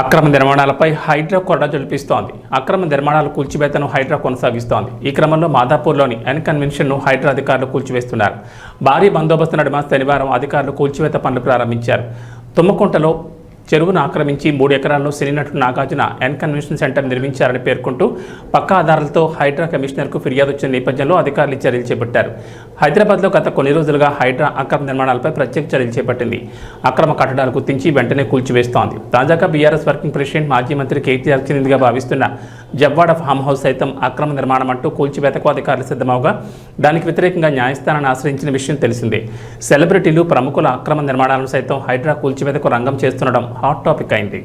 అక్రమ నిర్మాణాలపై హైడ్రా కొరడా జల్పిస్తోంది. అక్రమ నిర్మాణాల కూల్చివేతను హైడ్రా కొనసాగిస్తోంది. ఈ క్రమంలో మాదాపూర్లోని ఎన్ కన్వెన్షన్ను హైడ్రా అధికారులు కూల్చివేస్తున్నారు. భారీ బందోబస్తు నడుమ శనివారం అధికారులు కూల్చివేత పనులు ప్రారంభించారు. తుమ్మకుంటలో చెరువును ఆక్రమించి 3 ఎకరాల్లో సినీనటుడు నాగార్జున ఎన్ కన్వెన్షన్ సెంటర్ నిర్మించారని పేర్కొంటూ పక్కా ఆధారాలతో హైడ్రా కమిషనర్కు ఫిర్యాదు వచ్చిన నేపథ్యంలో అధికారులు చర్యలు చేపట్టారు. హైదరాబాద్లో గత కొన్ని రోజులుగా హైడ్రా అక్రమ నిర్మాణాలపై ప్రత్యేక చర్యలు చేపట్టింది. అక్రమ కట్టడాలు గుర్తించి వెంటనే కూల్చివేస్తోంది. తాజాగా బీఆర్ఎస్ వర్కింగ్ ప్రెసిడెంట్ మాజీ మంత్రి కేటీఆర్ చెందినదిగా భావిస్తున్న జవ్వాడ ఫామ్ హౌస్ సైతం అక్రమ నిర్మాణం అంటూ కూల్చివేతకు అధికారులు సిద్ధమవగా దానికి వ్యతిరేకంగా న్యాయస్థానాన్ని ఆశ్రయించిన విషయం తెలిసిందే. సెలబ్రిటీలు, ప్రముఖుల అక్రమ నిర్మాణాలను సైతం హైడ్రా కూల్చివేతకు రంగం చేస్తుండడం హాట్ టాపిక్ అయింది.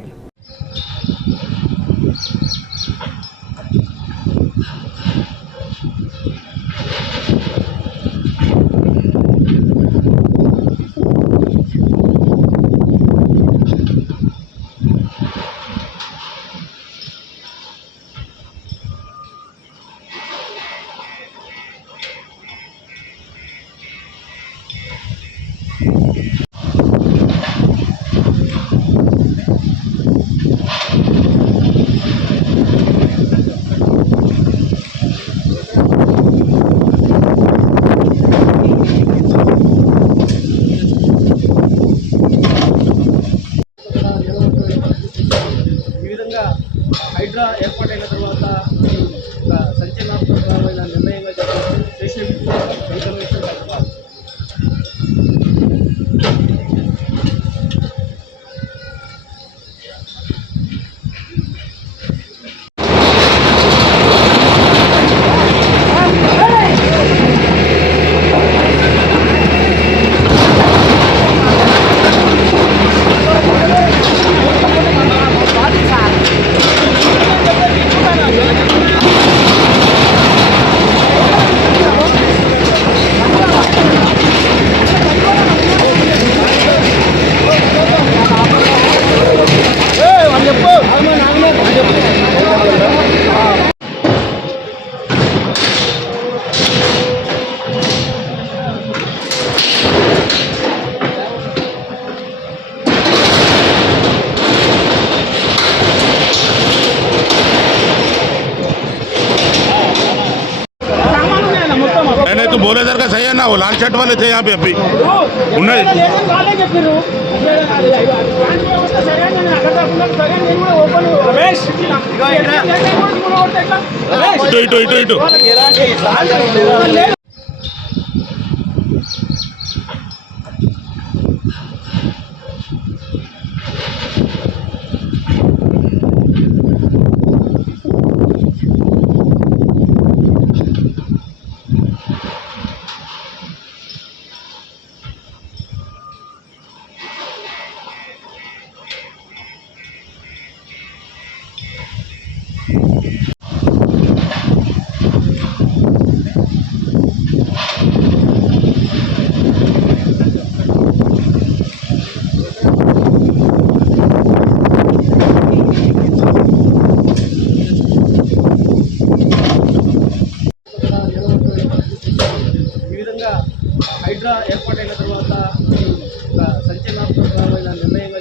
హైడ్రా ఏర్పాటైన తర్వాత సంచలనాత్మకమైన నిర్ణయంగా చెప్పవచ్చు. नहीं तो बोले सर का सही है ना, वो लाल शर्ट वाले थे यहाँ पे अभी उन्हें इटो इटो इटो హైడ్రా ఏర్పాటైన తర్వాత సంచలనాత్మకమైన నిర్ణయంగా